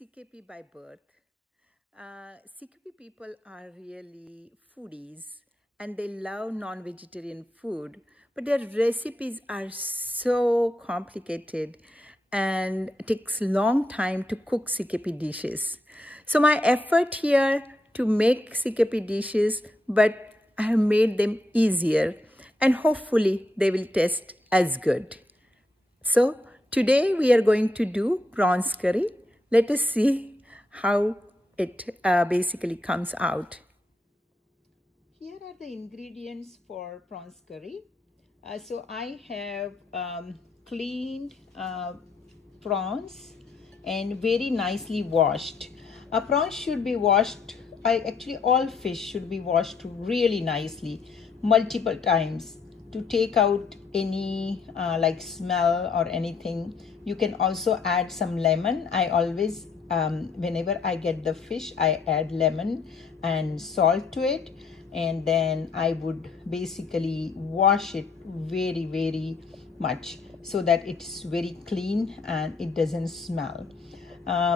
CKP by birth. CKP people are really foodies and they love non-vegetarian food, but their recipes are so complicated and it takes long time to cook CKP dishes. So my effort here to make CKP dishes, but I have made them easier and hopefully they will taste as good. So today we are going to do prawns curry. Let us see how it basically comes out. Here are the ingredients for prawns curry. So I have cleaned prawns and very nicely washed. Prawns should be washed, actually all fish should be washed really nicely multiple times to take out any like smell or anything. You can also add some lemon. I always whenever I get the fish, I add lemon and salt to it, and then I would basically wash it very much so that it's very clean and it doesn't smell.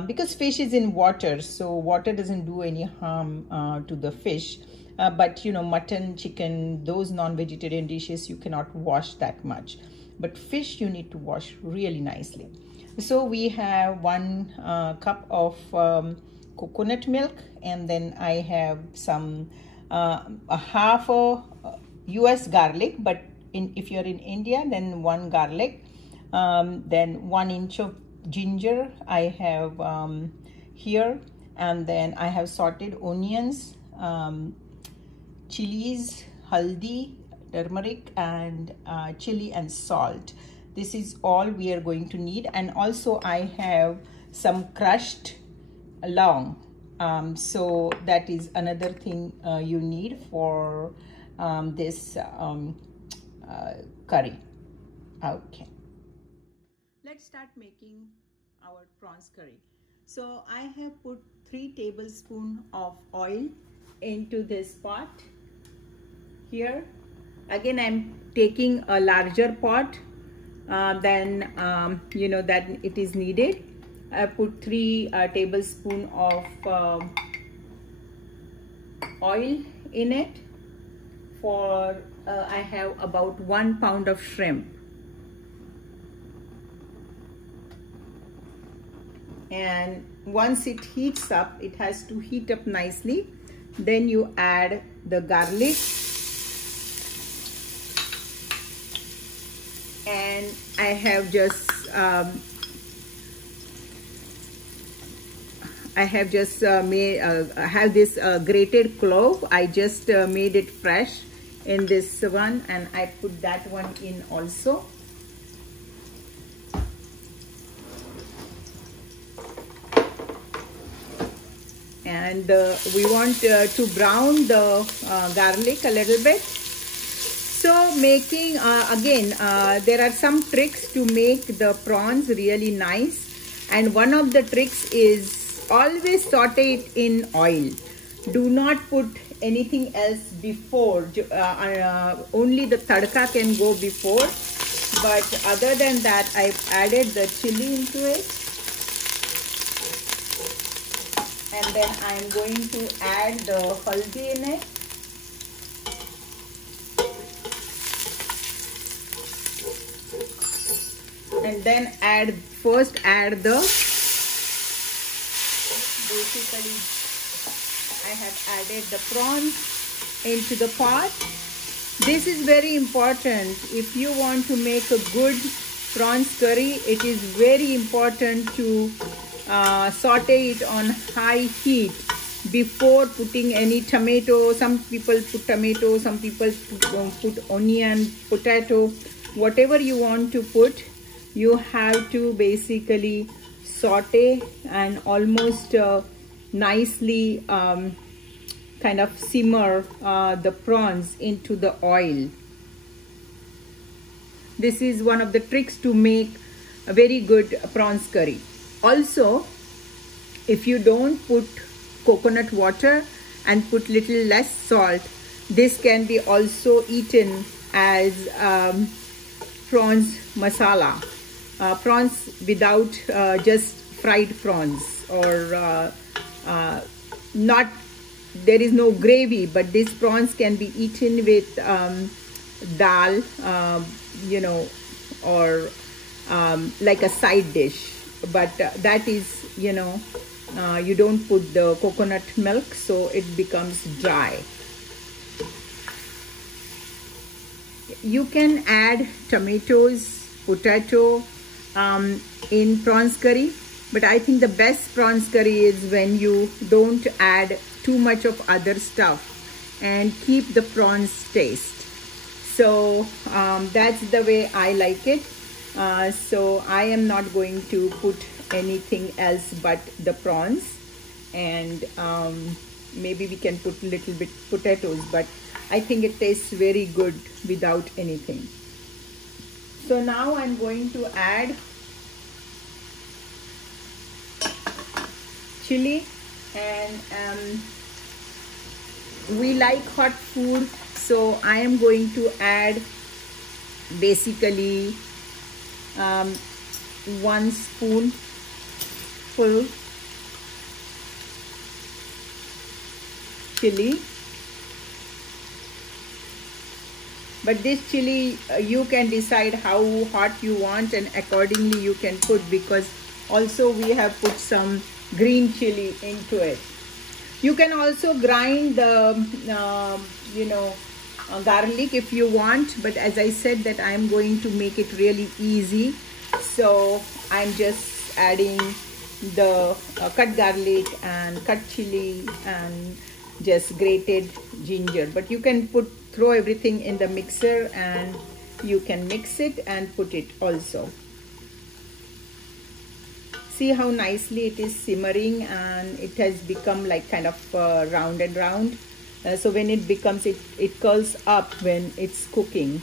Because fish is in water, so water doesn't do any harm to the fish. But you know, mutton, chicken, those non-vegetarian dishes you cannot wash that much, but fish you need to wash really nicely. So we have 1 cup of coconut milk, and then I have some a half a US garlic, but if you're in India, then 1 garlic, then 1 inch of ginger I have here, and then I have sauteed onions, chilies, haldi, turmeric, and chili and salt. This is all we are going to need. And also I have some crushed long. So that is another thing you need for this curry. Okay, let's start making our prawns curry. So I have put 3 tablespoons of oil into this pot. Here again I'm taking a larger pot than you know that it is needed. I put 3 tablespoons of oil in it. For I have about 1 pound of shrimp, and once it heats up, it has to heat up nicely, then you add the garlic, and I have just made I have this grated clove. I just made it fresh in this one, and I put that one in also. And we want to brown the garlic a little bit. So making again there are some tricks to make the prawns really nice, and one of the tricks is always saute it in oil. Do not put anything else before. Only the tadka can go before, but other than that I've added the chili into it, and then I'm going to add the haldi in it. And then first add the, basically I have added the prawns into the pot. This is very important. If you want to make a good prawns curry, it is very important to saute it on high heat before putting any tomato. Some people put tomato, some people put onion, potato, whatever you want to put. You have to basically saute and almost nicely kind of simmer the prawns into the oil. This is one of the tricks to make a very good prawns curry. Also, if you don't put coconut water and put little less salt, this can be also eaten as prawns masala. Prawns without just fried prawns, or not, there is no gravy, but these prawns can be eaten with dal, you know, or like a side dish. But that is, you know, you don't put the coconut milk, so it becomes dry. You can add tomatoes, potato in prawns curry, but I think the best prawns curry is when you don't add too much of other stuff and keep the prawns taste. So that's the way I like it. So I am not going to put anything else but the prawns, and maybe we can put a little bit potatoes, but I think it tastes very good without anything. So now I'm going to add chili, and we like hot food, so I am going to add basically 1 spoonful chili. But this chili, you can decide how hot you want, and accordingly you can put, because also we have put some green chili into it. You can also grind the garlic if you want, but as I said that I am going to make it really easy, so I'm just adding the cut garlic and cut chili and just grated ginger. But you can throw everything in the mixer, and you can mix it and put it also. See how nicely it is simmering, and it has become like kind of round and round. So when it becomes, it curls up when it's cooking.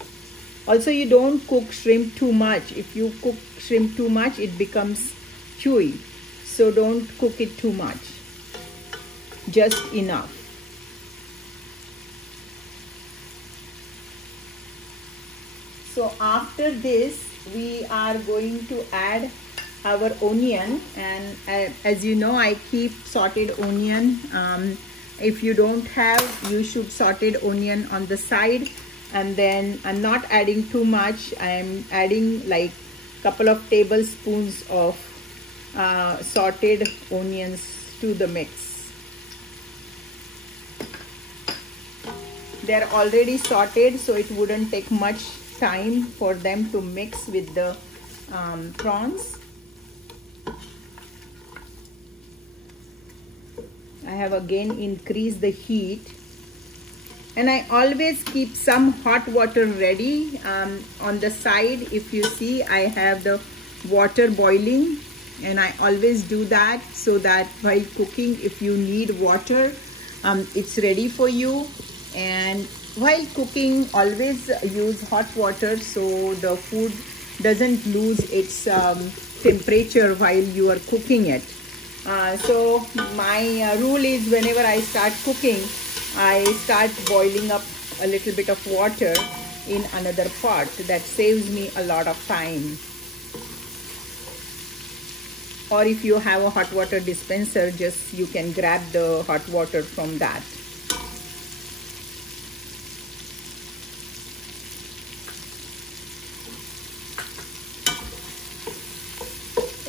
Also, you don't cook shrimp too much. If you cook shrimp too much, it becomes chewy. So don't cook it too much, just enough. So after this, we are going to add our onion, and as you know, I keep sauteed onion. If you don't have, you should sauteed onion on the side. And then I'm not adding too much. I'm adding like couple of tablespoons of sauteed onions to the mix. They're already sauteed, so it wouldn't take much time for them to mix with the prawns. I have again increased the heat, and I always keep some hot water ready on the side. If you see, I have the water boiling, and I always do that so that while cooking, if you need water, it's ready for you. And while cooking, always use hot water so the food doesn't lose its temperature while you are cooking it. So my rule is, whenever I start cooking, I start boiling up a little bit of water in another pot. That saves me a lot of time. Or if you have a hot water dispenser, just you can grab the hot water from that.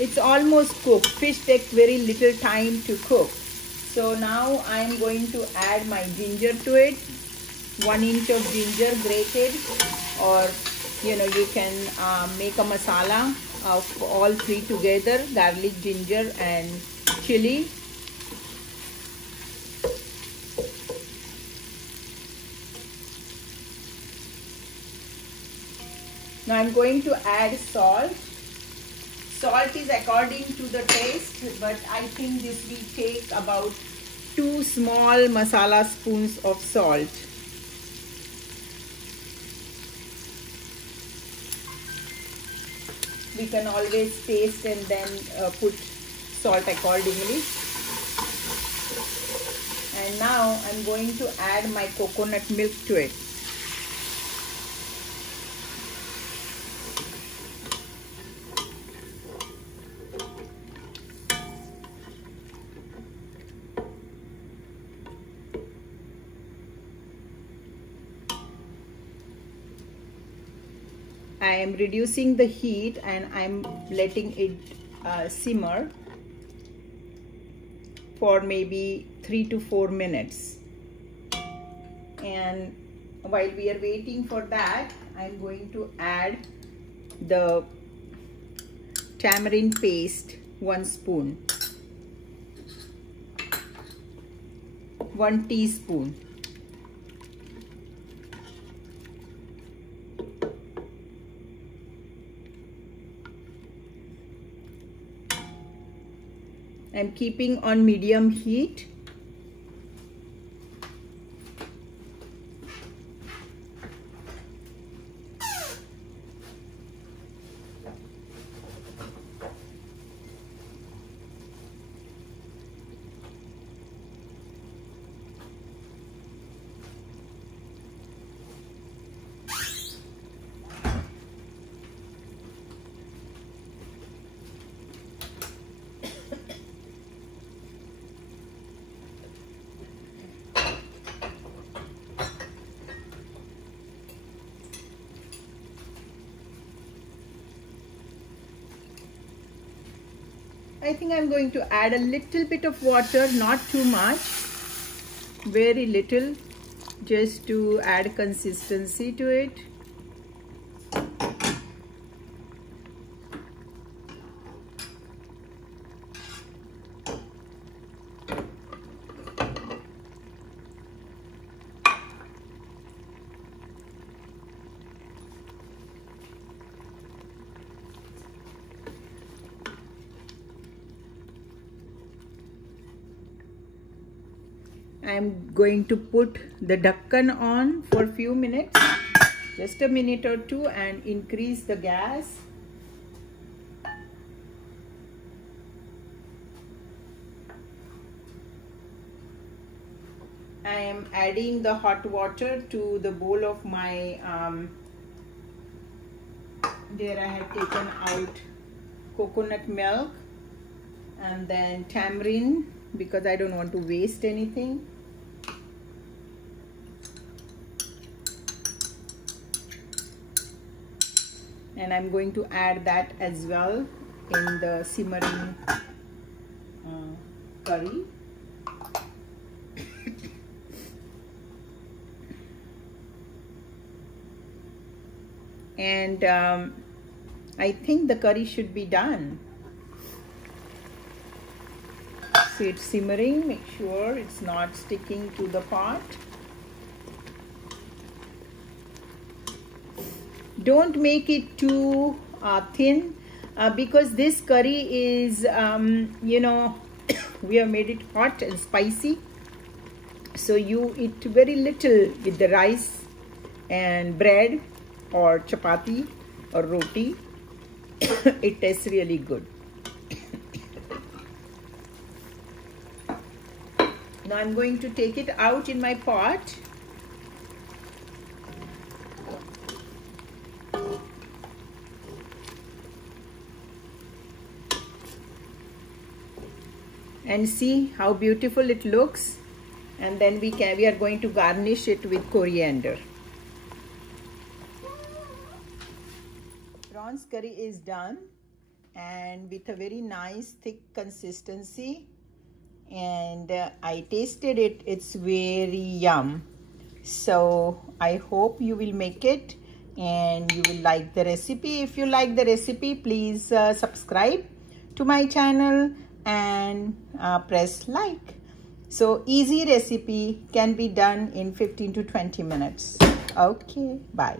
It's almost cooked. Fish takes very little time to cook. So now I'm going to add my ginger to it. 1 inch of ginger grated, or you can make a masala of all three together: garlic, ginger and chili. Now I'm going to add salt. Salt is according to the taste, but I think this will take about 2 small masala spoons of salt. We can always taste and then put salt accordingly. And now I'm going to add my coconut milk to it. I am reducing the heat and I'm letting it simmer for maybe 3 to 4 minutes. And while we are waiting for that, I'm going to add the tamarind paste, 1 spoon, 1 teaspoon. I'm keeping on medium heat. I think I'm going to add a little bit of water, not too much, very little, just to add consistency to it. I'm going to put the dakkan on for a few minutes, just a minute or two, and increase the gas. I am adding the hot water to the bowl of my, there I have taken out coconut milk and then tamarind, because I don't want to waste anything. And I'm going to add that as well in the simmering curry. And I think the curry should be done. So it's simmering, make sure it's not sticking to the pot. Don't make it too thin because this curry is, you know, we have made it hot and spicy. So you eat very little with the rice and bread or chapati or roti. It tastes really good. Now I'm going to take it out in my pot. And see how beautiful it looks. And then we are going to garnish it with coriander. Prawns curry is done and with a very nice thick consistency. And I tasted it, it's very yum. So I hope you will make it and you will like the recipe. If you like the recipe, please subscribe to my channel and press like. So easy recipe, can be done in 15 to 20 minutes. Okay, bye.